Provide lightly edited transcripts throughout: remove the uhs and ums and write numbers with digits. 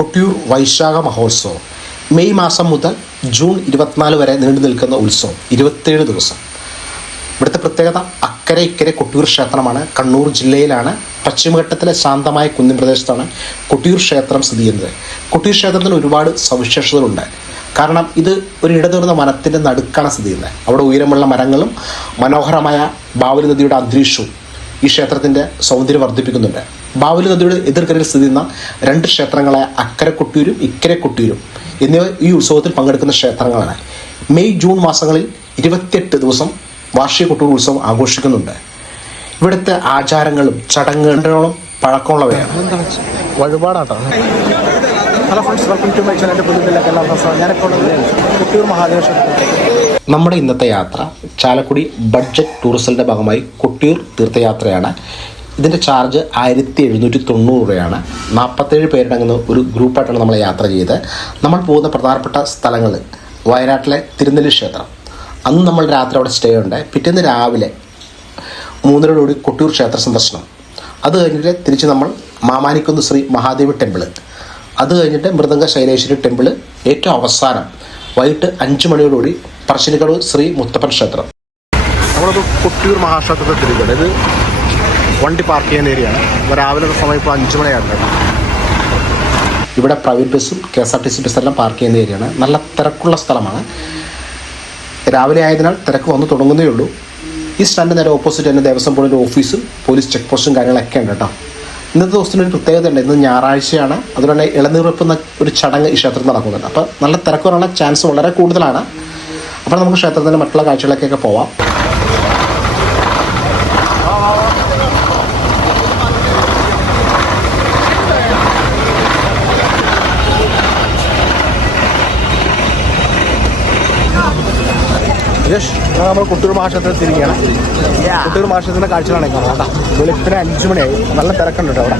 കൊട്ടിയൂർ വൈശാഖ മഹോത്സവം മെയ് മാസം മുതൽ ജൂൺ 24 വരെ നീണ്ടു നിൽക്കുന്ന ഉത്സവം 27 ദിവസം. ഇവിടുത്തെ പ്രത്യേകത അക്കരെ ഇക്കരെ കൊട്ടിയൂർ ക്ഷേത്രമാണ്. കണ്ണൂർ ജില്ലയിലാണ്, പശ്ചിമഘട്ടത്തിലെ ശാന്തമായ കുന്നിൻ പ്രദേശത്താണ് കൊട്ടിയൂർ ക്ഷേത്രം സ്ഥിതി ചെയ്യുന്നത്. കൊട്ടിയൂർ ക്ഷേത്രത്തിന് ഒരുപാട് സവിശേഷതകളുണ്ട്. കാരണം ഇത് ഒരു ഇടതീർന്ന വനത്തിൻ്റെ നടുക്കാണ് സ്ഥിതി ചെയ്യുന്നത്. അവിടെ ഉയരമുള്ള മരങ്ങളും മനോഹരമായ ബാവലി നദിയുടെ അന്തരീക്ഷവും ഈ ക്ഷേത്രത്തിൻ്റെ സൗന്ദര്യം വർദ്ധിപ്പിക്കുന്നുണ്ട്. ബാവലി നദിയുടെ എതിർക്കരയിൽ സ്ഥിതി ചെയ്യുന്ന 2 ക്ഷേത്രങ്ങളായ അക്കരെ കൊട്ടിയൂരും ഇക്കരെ കൊട്ടിയൂരും എന്നിവ ഈ ഉത്സവത്തിൽ പങ്കെടുക്കുന്ന ക്ഷേത്രങ്ങളാണ്. മെയ് ജൂൺ മാസങ്ങളിൽ 28 ദിവസം വാർഷിക കൊട്ടിയൂർ ഉത്സവം ആഘോഷിക്കുന്നുണ്ട്. ഇവിടുത്തെ ആചാരങ്ങളും ചടങ്ങുകളും പഴക്കമുള്ളവയാണ്. വഴിപാടാട്ടോ. Hello friends, welcome to my channel. ഞാനിപ്പോൾ കൊട്ടിയൂർ മഹാദേവ ക്ഷേത്രത്തിൽ. നമ്മുടെ ഇന്നത്തെ യാത്ര ചാലക്കുടി ബഡ്ജറ്റ് ടൂറിസത്തിൻ്റെ ഭാഗമായി കൊട്ടിയൂർ തീർത്ഥയാത്രയാണ്. ഇതിൻ്റെ ചാർജ് 1790 രൂപയാണ്. 47 പേരടങ്ങുന്ന ഒരു ഗ്രൂപ്പായിട്ടാണ് നമ്മൾ യാത്ര ചെയ്ത്. നമ്മൾ പോകുന്ന പ്രധാനപ്പെട്ട സ്ഥലങ്ങൾ വയനാട്ടിലെ തിരുനെല്ലി ക്ഷേത്രം. അന്ന് നമ്മൾ രാത്രി അവിടെ സ്റ്റേ ഉണ്ട്. പിറ്റേന്ന് രാവിലെ 3:30 കൊട്ടിയൂർ ക്ഷേത്ര സന്ദർശനം. അത് കഴിഞ്ഞിട്ട് തിരിച്ച് നമ്മൾ മാമാനിക്കുന്ന് ശ്രീ മഹാദേവി ടെമ്പിള്. അത് കഴിഞ്ഞിട്ട് മൃദംഗ ശൈലേശ്വരി ടെമ്പിള്. ഏറ്റവും അവസാനം വൈകിട്ട് 5 മണിയോടുകൂടി പറശ്ശിനിക്കടവ് ശ്രീ മുത്തപ്പൻ ക്ഷേത്രം. നമ്മളത് കൊട്ടിയൂർ മഹാക്ഷേത്രത്തിൽ തിരികെ. ഇത് വണ്ടി പാർക്ക് ചെയ്യുന്ന ഏരിയയാണ്. രാവിലെ സമയം ഇപ്പോൾ 5 മണിയായിരുന്നു. ഇവിടെ പ്രൈവറ്റ് ബസ്സും KSRTC ബസ്സെല്ലാം പാർക്ക് ചെയ്യുന്ന ഏരിയയാണ്. നല്ല തിരക്കുള്ള സ്ഥലമാണ്. രാവിലെ ആയതിനാൽ തിരക്ക് വന്ന് തുടങ്ങുന്നേ ഉള്ളൂ. ഈ സ്റ്റാൻഡ് നേരെ ഓപ്പോസിറ്റ് തന്നെ ദേവസ്വം ബോർഡിൻ്റെ ഓഫീസും പോലീസ് ചെക്ക് പോസ്റ്റും കാര്യങ്ങളൊക്കെ ഉണ്ട് കേട്ടോ. ഇന്നത്തെ ദിവസത്തിനൊരു പ്രത്യേകത ഉണ്ട്. ഇന്ന് ഞായറാഴ്ചയാണ്. അതുകൊണ്ട് ഇളനീർവെപ്പുന്ന ഒരു ചടങ്ങ് ഈ ക്ഷേത്രത്തിൽ നടക്കുന്നുണ്ട്. അപ്പോൾ നല്ല തിരക്ക് വരാനുള്ള ചാൻസ് വളരെ കൂടുതലാണ്. അപ്പോൾ നമുക്ക് ക്ഷേത്രത്തിൻ്റെ മറ്റുള്ള കാഴ്ചകളിലേക്കൊക്കെ പോവാം. നമ്മൾ കൊട്ടിയൂർ മഹാക്ഷേത്രത്തിൽ തിരികെയാണ്. കൊട്ടിയൂർ മഹാക്ഷേത്രത്തിൻ്റെ കാഴ്ചകളാണ് കാണാം കേട്ടോ. വെളുപ്പിന് 5 മണിയായി. നല്ല തിരക്കുണ്ട് കേട്ടോ അവിടെ.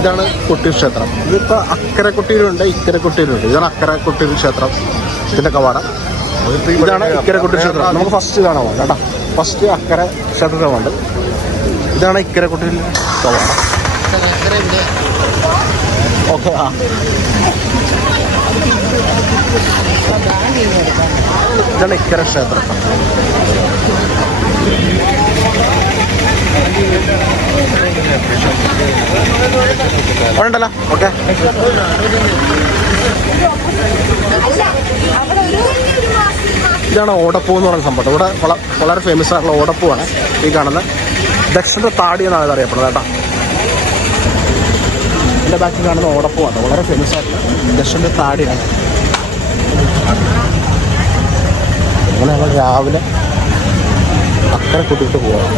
ഇതാണ് കൊട്ടിയൂർ ക്ഷേത്രം. ഇതിപ്പോൾ അക്കരെ കൊട്ടിയൂരുണ്ട്, ഇക്കരെ കൊട്ടിയൂരുണ്ട്. ഇതാണ് അക്കരെ കൊട്ടിയൂർ ക്ഷേത്രം. ഇതിൻ്റെ കവാടം. ഇതാണ് ഇക്കരെ കൊട്ടിയൂർ ക്ഷേത്രം. നമുക്ക് ഫസ്റ്റ് ഇതാണ് വേണ്ട കേട്ടോ. ഫസ്റ്റ് അക്കരെ ക്ഷേത്രത്തിൽ വേണ്ട. ഇതാണ് ഇക്കരെ കൊട്ടിയൂർ കവാടം. ഓക്കെ. ഇതാണ് ഇക്കരെ ക്ഷേത്രം. ഉണ്ടല്ലോ. ഓക്കെ. ഇതാണ് ഓടപ്പൂ എന്ന് പറയുന്ന സംഭവം. ഇവിടെ വളരെ ഫേമസ് ആയിട്ടുള്ള ഓടപ്പൂവാണ് ഈ കാണുന്നത്. ദക്ഷിണ താടി എന്നാണ് ഇത് അറിയപ്പെടുന്നത് കേട്ടോ. എൻ്റെ ബാക്കിൽ കാണുന്ന ഓടപ്പൂവാണ്. വളരെ ഫേമസ് ആയിട്ടുള്ള ദക്ഷിണ താടിയാണ്. അങ്ങനെ ഞങ്ങൾ രാവിലെ അക്കരെ കൂട്ടിയിട്ട് പോവാം.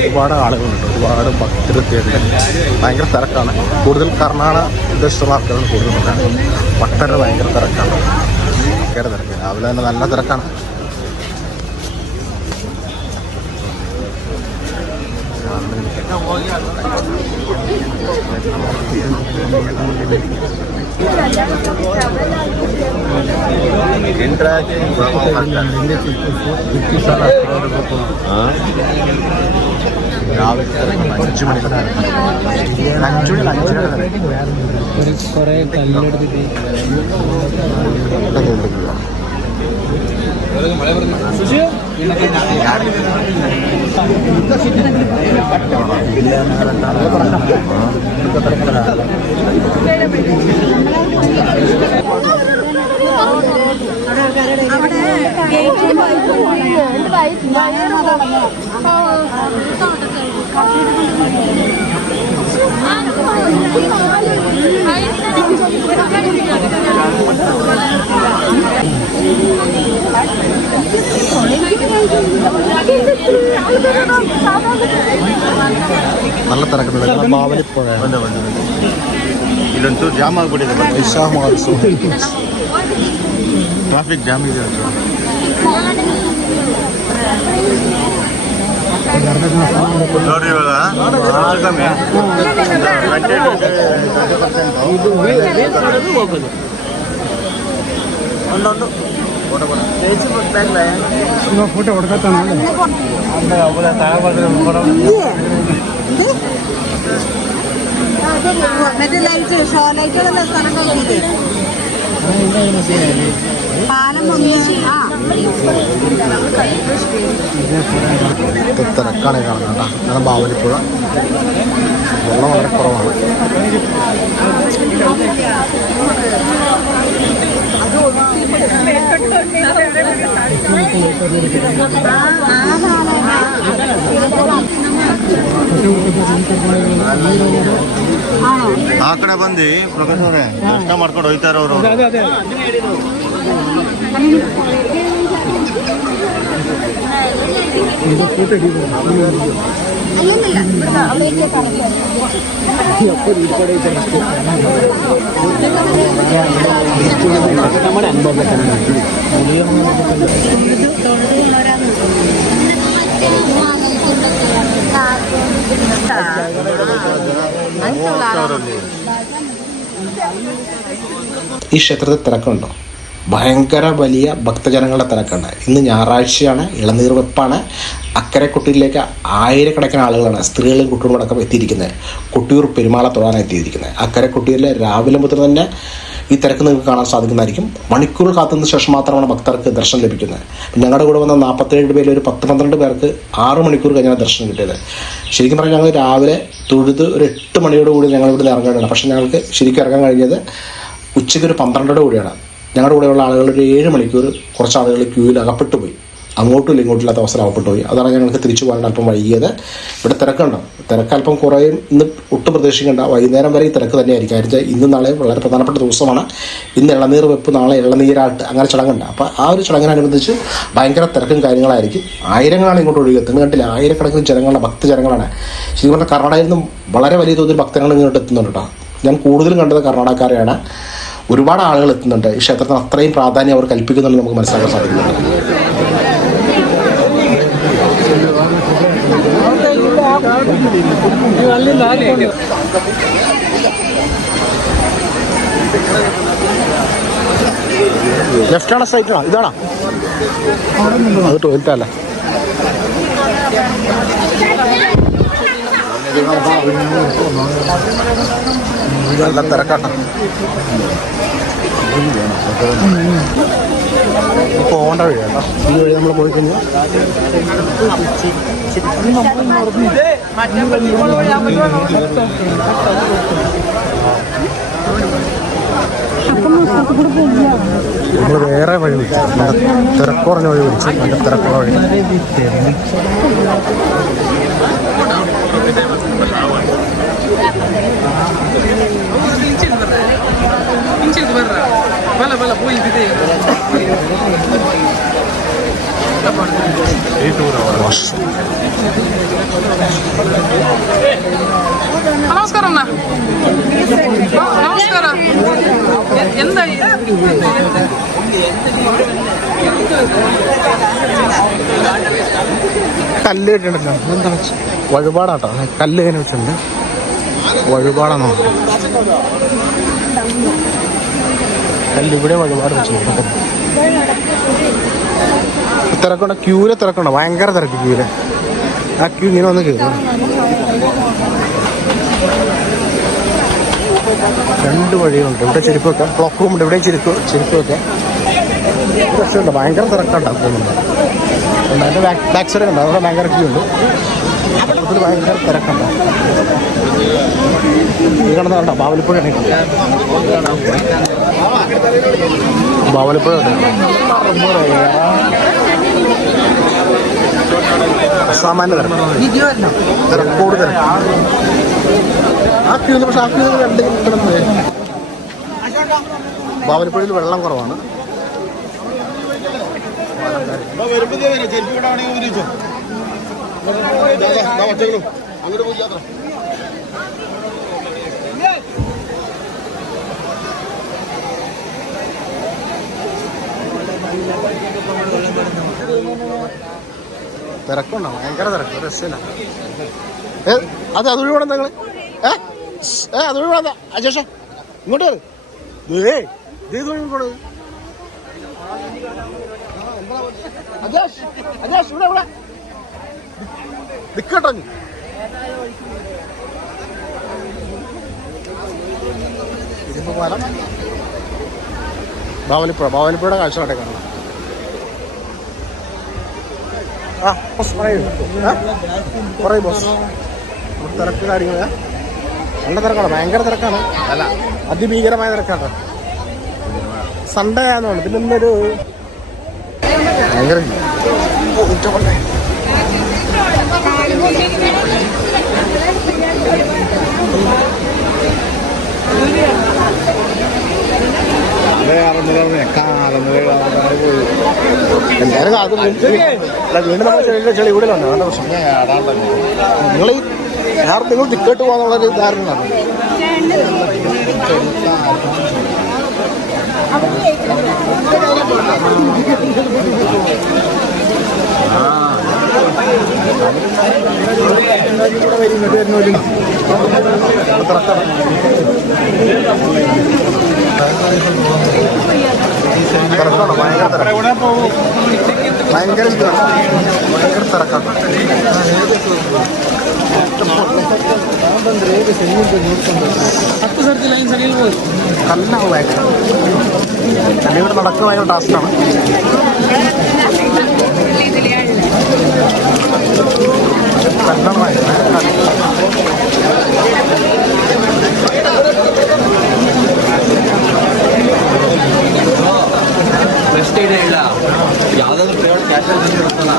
ഒരുപാട് ആളുകളുണ്ട്, ഒരുപാട് ഭക്തരെത്തിയിട്ടുണ്ട്. ഭയങ്കര തിരക്കാണ്. കൂടുതൽ കർണാടക ദേശത്തുള്ള ആൾക്കാരാണ് കൂടുതലുണ്ടാണ്. ഭക്തരുടെ ഭയങ്കര തിരക്കാണ്. ഭയങ്കര തിരക്ക്. രാവിലെ തന്നെ നല്ല തിരക്കാണ്. കുറെ കല്ലെടുത്തിട്ട് നല്ല തിരക്കുന്നുണ്ട്. ബാവലിപ്പുഴ ಇಲ್ಲೊಂದು ಜಾಮ್ ಆಗ್ಬಿಟ್ಟಿದೆ. ವೈಶಾಖ ಮಹೋತ್ಸವ ಟ್ರಾಫಿಕ್ ಜಾಮ್ ಇದೆ. ನೋಡ್ರಿ ಇವಾಗ ಒಂದೊಂದು ഫോട്ടോ കൊടുക്കാത്തതാണ് മറ്റേ ലൈറ്റ് ഷോ ലൈറ്റുകളുള്ള സ്ഥലം നോക്കിയില്ലേ പാലം തിരക്കാണ് കാണുന്നത് കേട്ടോ. ബാവലിപ്പുഴ വെള്ളം വളരെ കുറവാണ്. ಆ ಕಡೆ ಬಂದು ಪ್ರೊಫೆಸರ್ ದರ್ಶನ ಮಾಡ್ಕೊಂಡು ಹೋಯ್ತಾರ ಅವರು. ഈ ക്ഷേത്രത്തിൽ തിരക്കുണ്ടോ? ഭയങ്കര വലിയ ഭക്തജനങ്ങളുടെ തിരക്കുണ്ട്. ഇന്ന് ഞായറാഴ്ചയാണ്, ഇളനീർ വെപ്പാണ്. അക്കരെ കൊട്ടിയൂരിലേക്ക് ആയിരക്കണക്കിന് ആളുകളാണ്, സ്ത്രീകളും കുട്ടികളും അടക്കം എത്തിയിരിക്കുന്നത്. കൊട്ടിയൂർ പെരുമാളെ തൊഴാനാണ് എത്തിയിരിക്കുന്നത്. അക്കരെ കൊട്ടിയൂരിൽ രാവിലെ മുതൽ തന്നെ ഈ തിരക്ക് നിങ്ങൾക്ക് കാണാൻ സാധിക്കുന്നതായിരിക്കും. മണിക്കൂർ കാത്തുന്ന ശേഷം മാത്രമാണ് ഭക്തർക്ക് ദർശനം ലഭിക്കുന്നത്. ഞങ്ങളുടെ കൂടെ വന്ന 47 പേരിൽ ഒരു 10-12 പേർക്ക് 6 മണിക്കൂർ കഴിഞ്ഞാണ് ദർശനം കിട്ടിയത്. ശരിക്കും പറഞ്ഞാൽ ഞങ്ങൾ രാവിലെ തൊഴുത് ഒരു 8 മണിയോട് കൂടി ഞങ്ങൾ ഇവിടെ ഇറങ്ങേണ്ടതാണ്. പക്ഷേ ഞങ്ങൾക്ക് ശരിക്കും ഇറങ്ങാൻ കഴിഞ്ഞത് ഉച്ചയ്ക്ക് ഒരു 12 കൂടിയാണ്. ഞങ്ങളുടെ കൂടെയുള്ള ആളുകൾ ഒരു 7 മണിക്കൂർ കുറച്ച് ആളുകൾ ക്യൂവിൽ അകപ്പെട്ടു പോയി. അങ്ങോട്ടും ഇങ്ങോട്ടുമില്ലാത്ത അവസരം അകപ്പെട്ടു പോയി. അതാണ് ഞങ്ങൾക്ക് തിരിച്ചു പോകാൻ അല്പം വൈകിയത്. ഇവിടെ തിരക്കുണ്ടോ? തിരക്ക് അല്പം കുറയും. ഇന്ന് ഒട്ടും പ്രതീക്ഷിക്കേണ്ട. വൈകുന്നേരം വരെ ഈ തിരക്ക് തന്നെയായിരിക്കും. ആയിരിക്കും ഇന്നും നാളെ വളരെ പ്രധാനപ്പെട്ട ദിവസമാണ്. ഇന്ന് ഇളനീർ വെപ്പ്, നാളെ ഇളനീരാട്ട്, അങ്ങനെ ചടങ്ങുണ്ട്. അപ്പോൾ ആ ഒരു ചടങ്ങിനനുബന്ധിച്ച് ഭയങ്കര തിരക്കും കാര്യങ്ങളായിരിക്കും. ആയിരങ്ങളാണ് ഇങ്ങോട്ട് ഒഴുകിയെത്തുന്നത്. കണ്ടില്ല, ആയിരക്കണക്കിന് ജനങ്ങളുടെ ഭക്തജനങ്ങളാണ്. ശരിക്കും പറഞ്ഞാൽ കർണാടകയിൽ നിന്നും വളരെ വലിയ തോതിൽ ഭക്തജനങ്ങൾ ഇങ്ങോട്ട് എത്തുന്നുണ്ട് കേട്ടോ. ഞാൻ കൂടുതലും കണ്ടത് കർണാടകക്കാരെയാണ്. ഒരുപാട് ആളുകൾ എത്തുന്നുണ്ട്. ഈ ക്ഷേത്രത്തിന് അത്രയും പ്രാധാന്യം അവർ കൽപ്പിക്കുന്നുണ്ട് നമുക്ക് മനസ്സിലാക്കാൻ സാധിക്കുന്നുണ്ട്. ലെഫ്റ്റാണോ സ്ട്രൈറ്റാണോ? ഇതാണോ? അത് ടോയ്ലറ്റല്ല. നല്ല തിരക്കാട്ടോ. പോകേണ്ട വഴിയാട്ടോ. ഈ വഴി നമ്മൾ പോയി കഴിഞ്ഞാൽ നമ്മൾ വേറെ വഴി വിളിച്ചു. തിരക്കുറഞ്ഞ വഴി വിളിച്ചു. നല്ല തിരക്കുള്ള വഴി. ನಮಸ್ಕಾರ ಅಣ್ಣ. ನಮಸ್ಕಾರ. ಎಂತ കല്ല് കെട്ടിട്ടുണ്ടല്ലോ. എന്താ വഴിപാടാട്ടോ. കല്ല് ഇങ്ങനെ വെച്ചിട്ടുണ്ട്. വഴിപാടാണോ? കല്ല് ഇവിടെ വഴിപാട് വെച്ചിട്ടുണ്ട്. തിരക്കുണ്ട്. ക്യൂവിലെ തിരക്കുണ്ട്. ഭയങ്കര തിരക്ക് ക്യൂവിലെ. ആ ക്യൂ ഇങ്ങനെ വന്ന് കയറും. 2 വഴികളുണ്ട്. ഇവിടെ ചെരുപ്പ് വെക്കാം. ക്ലോക്ക് റൂമുണ്ട്. ഇവിടെ ചെരുപ്പ് വെക്കാം. പ്രശ്നമുണ്ട്. ഭയങ്കര തിരക്കുണ്ടാകും പോകുന്നുണ്ട്. അതിൻ്റെ ബാക്ക് സൈഡ് ഉണ്ട്. അവിടെ ഭയങ്കര ക്യൂ ഉണ്ട്. അതിൽ ഭയങ്കര തിരക്കുണ്ടാകും. ഈ കിടന്നുണ്ടോ? ബാവലിപ്പുഴയാണ്. ബാവലിപ്പുഴ സാമാന്യ തിരക്കോട് തിരക്ക്. ആ ക്യൂ, പക്ഷെ ആ ക്യൂ 2 കിടന്നത്. ബാവലിപ്പുഴയിൽ വെള്ളം കുറവാണ്. തിരക്കുണ്ടോ? ഭയങ്കര തിരക്ക്. രസമില്ല. അതൊഴി വേണം നിങ്ങൾ. അതൊഴി വേണം. അജേഷ ഇങ്ങോട്ട് ഇതൊഴി പോണത്. പാലം ബാവലിപ്പുഴയുടെ കാഴ്ചകളൊക്കെ കാണാം. പറയൂ ബോസ്. തിരക്ക് കാര്യങ്ങൾ നല്ല തിരക്കാണ്, ഭയങ്കര തിരക്കാണ്. അല്ല, അതിഭീകരമായ തിരക്കാണ്. സൺഡേ ആയതുകൊണ്ട് പിന്നെ ഇന്നൊരു ഭയങ്കര എന്തായാലും അത് വീണ്ടും നമ്മൾ ചെളി കൂടുതലുണ്ട്. നല്ല പ്രശ്നം നിങ്ങൾ ടിക്കറ്റ് പോകാന്നുള്ളൊരു ധാരണയാണ്. ഭയങ്കര തിരക്കാണ്. കല്ലാവും ഭയങ്കര കല്ലിവിടെ നടക്കുക ഭയങ്കര ടാസ്ക്കാണ്. കല്ലാണ് ഭയങ്കര ಬೆಸ್ಟ್ ಐಡಿಯಾ ಇಲ್ಲ. ಯಾವುದಾದ್ರೂ ಪ್ರೈವೇಟ್ ಕ್ಯಾಶ್ ಇರುತ್ತಲ್ಲ,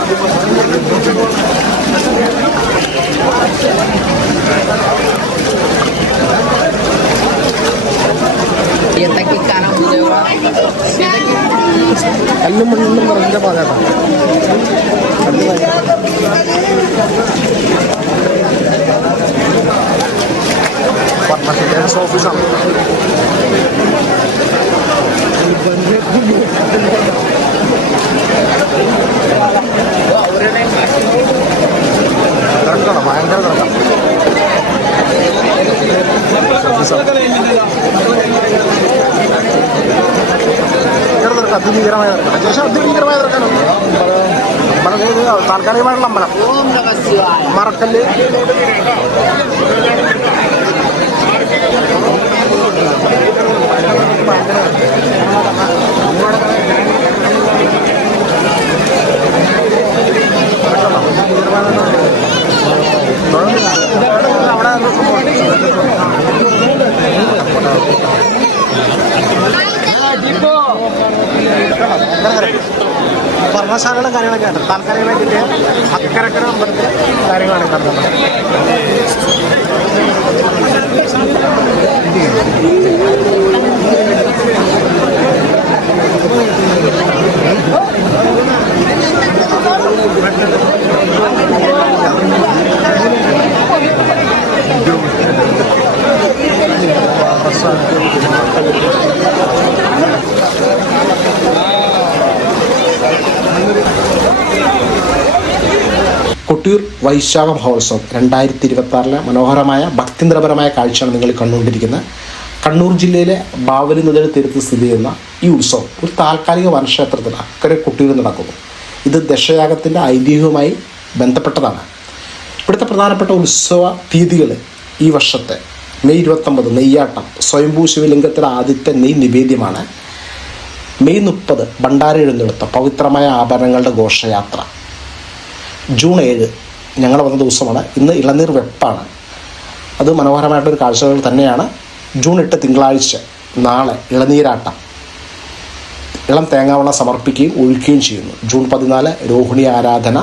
കല്ലും മണ്ണും നിറഞ്ഞ ഭാഗത്താണ്. പട്ടണ ഓഫീസാണ്. തിരക്കാണ്, ഭയങ്കര തിരക്കാണ്. അതിഭീകരമായ തിരക്കാണ്. അത്യാവശ്യം അതിഭീകരമായ തിരക്കാണ്. താൽക്കാലികമായിട്ടുള്ള അമ്പലം മറക്കല്ല്. ഭരണശാലകളും കാര്യങ്ങളൊക്കെ ഉണ്ട്. താൽക്കാലികമായി കിട്ടിയ അക്കരക്കര അമ്പലത്തിൽ കാര്യങ്ങളാണ് നടന്നത്. കൊട്ടിയൂർ വൈശാഖ മഹോത്സവം 2026 മനോഹരമായ ഭക്തിനിർഭരമായ കാഴ്ചയാണ് നിങ്ങൾ കണ്ടുകൊണ്ടിരിക്കുന്നത്. കണ്ണൂർ ജില്ലയിലെ ബാവലി നദിയുടെ തീരത്ത് സ്ഥിതി ചെയ്യുന്ന ഈ ഉത്സവം ഒരു താൽക്കാലിക വനക്ഷേത്രത്തിൽ അക്കരെ കൊട്ടിയൂർ നടക്കുന്നു. ഇത് ദശയാഗത്തിൻ്റെ ഐതിഹ്യവുമായി ബന്ധപ്പെട്ടതാണ്. ഇവിടുത്തെ പ്രധാനപ്പെട്ട ഉത്സവ തീയതികൾ ഈ വർഷത്തെ മെയ് 29 നെയ്യാട്ടം, സ്വയംഭൂ ശിവലിംഗത്തിലെ ആദ്യത്തെ നെയ് നിവേദ്യമാണ്. മെയ് 30 ഭണ്ഡാര എഴുന്നള്ളത്ത്, പവിത്രമായ ആഭരണങ്ങളുടെ ഘോഷയാത്ര. ജൂൺ 7 ഞങ്ങൾ വന്ന ദിവസമാണ്. ഇന്ന് ഇളനീർ വെപ്പാണ്. അത് മനോഹരമായിട്ടൊരു കാഴ്ചകൾ തന്നെയാണ്. ജൂൺ 8 തിങ്കളാഴ്ച, നാളെ ഇളനീരാട്ടം, ഇളം തേങ്ങാവെള്ളം സമർപ്പിക്കുകയും ഒഴിക്കുകയും ചെയ്യുന്നു. ജൂൺ 14 രോഹിണി ആരാധന.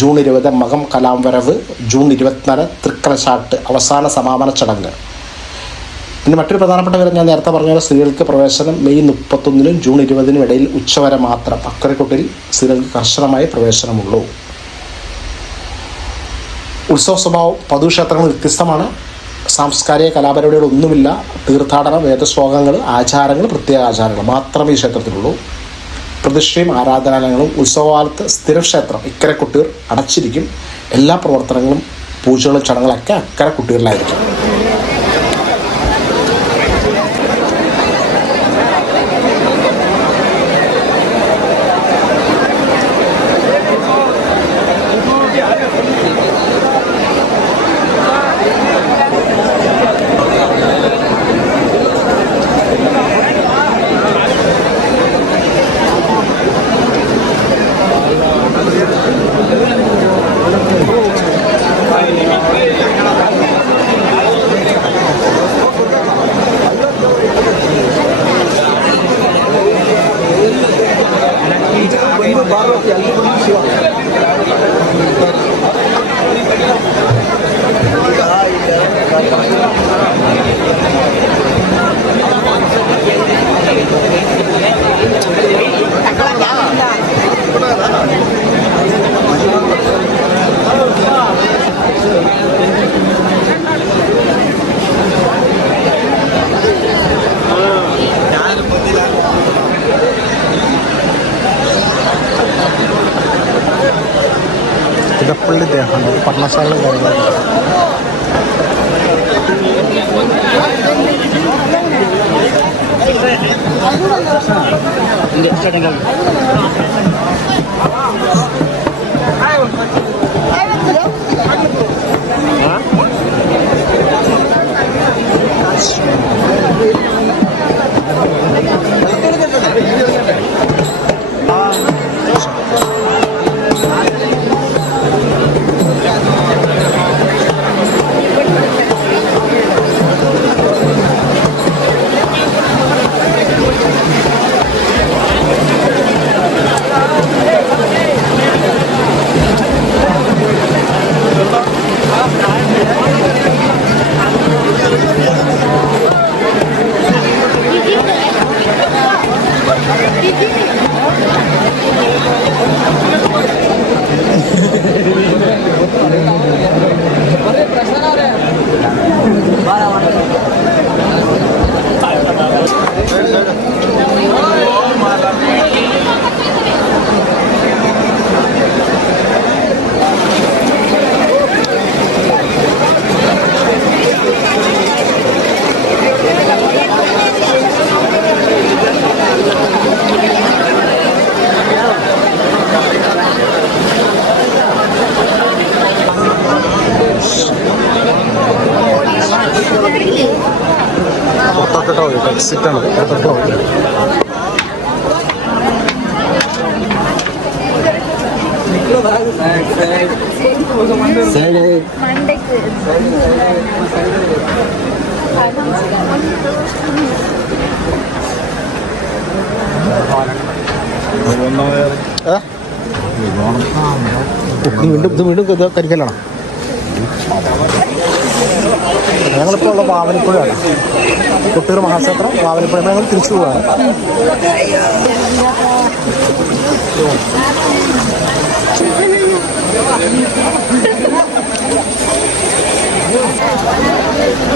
ജൂൺ 20 മകം കലാംവരവ്. ജൂൺ 24 തൃക്കലശാട്ട്, അവസാന സമാപന ചടങ്ങ്. പിന്നെ മറ്റൊരു പ്രധാനപ്പെട്ട കാര്യം ഞാൻ നേരത്തെ പറഞ്ഞ സ്ത്രീകൾക്ക് പ്രവേശനം മെയ് 31 ജൂൺ 20 ഇടയിൽ ഉച്ചവരെ മാത്രം അക്കരക്കൊട്ടിൽ സ്ത്രീകൾക്ക് കർശനമായി പ്രവേശനമുള്ളൂ. ഉത്സവ സ്വഭാവം പൊതുക്ഷേത്രങ്ങൾ വ്യത്യസ്തമാണ്. സാംസ്കാരിക കലാപരിപാടികളൊന്നുമില്ല. തീർത്ഥാടനം, വേദശ്ലോകങ്ങൾ, ആചാരങ്ങൾ, പ്രത്യേക ആചാരങ്ങൾ മാത്രമേ ഈ ക്ഷേത്രത്തിലുള്ളൂ. പ്രതിഷ്ഠയും ആരാധനാലയങ്ങളും. ഉത്സവകാലത്ത് സ്ഥിരക്ഷേത്രം ഇക്കരെ കൊട്ടിയൂർ അടച്ചിരിക്കും. എല്ലാ പ്രവർത്തനങ്ങളും, പൂജകളും ചടങ്ങുകളൊക്കെ അക്കരെ കൊട്ടിയൂരിലായിരിക്കും. ഇടപ്പള്ളി ദേഹമുണ്ട്, പർണശാല കാര്യങ്ങളൊക്കെ. എക്സിറ്റാണ് വീണ്ടും കരിക്കലാണ്. ഞങ്ങളിപ്പോൾ ഉള്ള വാവലിപ്പുഴയാണ്, കൊട്ടിയൂർ മഹാക്ഷേത്രം വാവലിപ്പുഴ. ഞങ്ങൾ തിരിച്ചു പോവാണ്.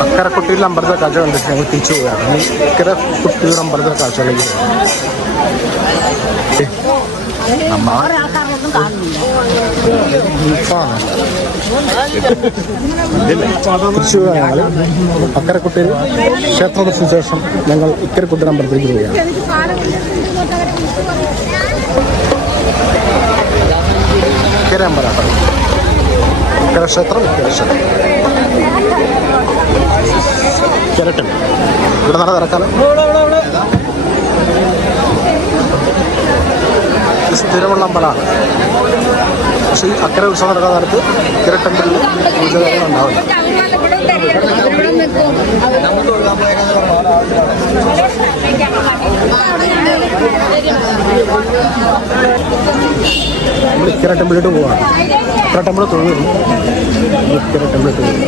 അക്കര കൊട്ടിയൂർ അമ്പലത്തിലെ കാഴ്ച കണ്ടിട്ട് ഞങ്ങൾ തിരിച്ചു പോവുകയാണ്. ഇക്കര കൊട്ടിയൂർ അമ്പലത്തിലെ കാഴ്ചകളിലേക്ക് തിരിച്ചു ഞങ്ങൾ അക്കരക്കുട്ടിയിൽ ക്ഷേത്ര ദർശന ശേഷം ഞങ്ങൾ ഇക്കരക്കുട്ടി അമ്പലത്തിലേക്ക് പോവുകയാണ്. ഇക്കര അമ്പലം, ഇക്കര ക്ഷേത്രം, ഇക്കരട്ടൻ. ഇവിടെ നല്ല തിരക്കാലം. സ്ഥിരമുള്ള അമ്പലമാണ്. പക്ഷേ ഈ അക്കരെ ഉത്സവം നടക്കുന്ന കാലത്ത് ഇക്കര ടെമ്പിളിൽ പൂജകൾ ഉണ്ടാവില്ല. നമ്മൾ ഇക്കര ടെമ്പിളിലോട്ട് പോവാണ്. ഇക്കര ടെമ്പിൾ തൊഴിൽ ഇക്കര ടെമ്പിളിട്ട് പോകും.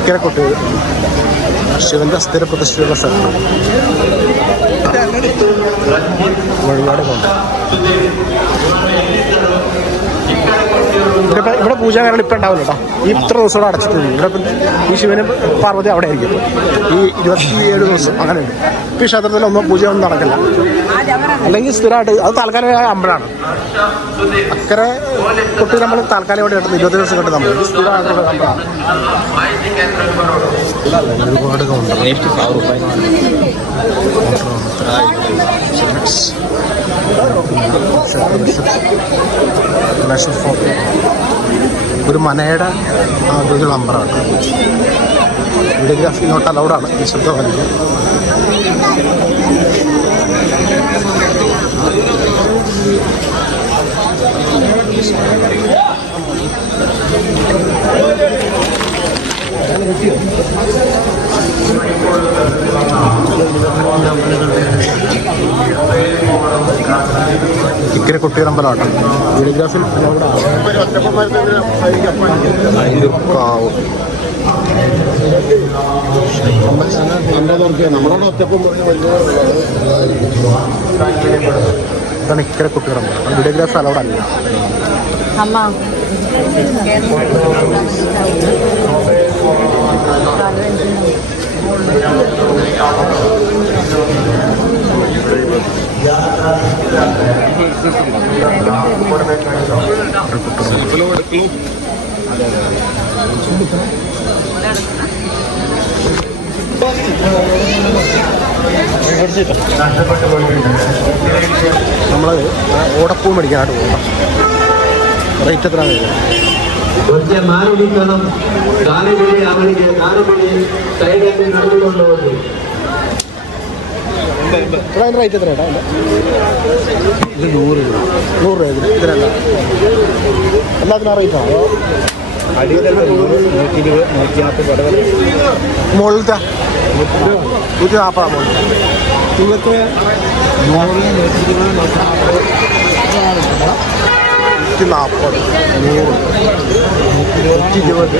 ഇക്കരക്കൊട്ടി ശിവന്റെ സ്ഥിര പ്രതിഷ്ഠയുള്ള സ്ഥലമാണ്. വഴിപാട് കൊണ്ട് ഇവിടെ പൂജ കാരണം ഇപ്പം ഉണ്ടാവില്ല കേട്ടോ. ഈ ഇത്ര ദിവസം ഇവിടെ അടച്ചിട്ടുണ്ട്. ഇവിടെ ഈ ശിവനും പാർവതി അവിടെ ആയിരിക്കും ഈ 27 ദിവസം. അങ്ങനെയുണ്ട്. ഈ ക്ഷേത്രത്തിലൊന്നും പൂജയൊന്നും നടക്കില്ല. അല്ലെങ്കിൽ സ്ഥിരമായിട്ട് അത് താൽക്കാലികമായ അമ്പലമാണ്. അക്കരെ കൊട്ടി നമ്മൾ താൽക്കാലികമായിട്ട് കിട്ടുന്നത് 20 ദിവസം കിട്ടും. നമ്മൾ സ്ഥിരമായിട്ടുള്ള അമ്പലമാണ്. ഒരുപാട് കൗണ്ടർ ഒരു മനയുടെ ആകൃതിയുള്ള അമ്പലമാണ്. വീഡിയോഗ്രാഫി നോട്ട് അലൗഡാണ് നിശബ്ദമായിരിക്കും. ഇക്കരെ കുട്ടിയമ്പലമാണ് വീഡിയോഗ്രാഫിൽ നമ്മളോട് ഒറ്റപ്പം ഇതാണ് ഇക്കരെ കുട്ടിയമ്പലം. വീഡിയോഗ്രാഫി അലൗഡല്ല. അമ്മ നമ്മൾ ഓടപ്പൂ മേടിക്കാനായിട്ട് പോകണം. റേറ്റ് എത്ര వచ్చే మానవుడికనం దానిబడి అవనికి దానిబడి సైడ్కి నడుచుకుంటూ ఉంది. അതിൻ്റെ റേറ്റ് എത്ര ഏട്ടാ? ഇത് 100 രൂപ ഇതിനല്ല എല്ലാത്തിനും ആ റേറ്റാണോ? മുകളിലത്തെ 140 മുകളിൽ 140 100 120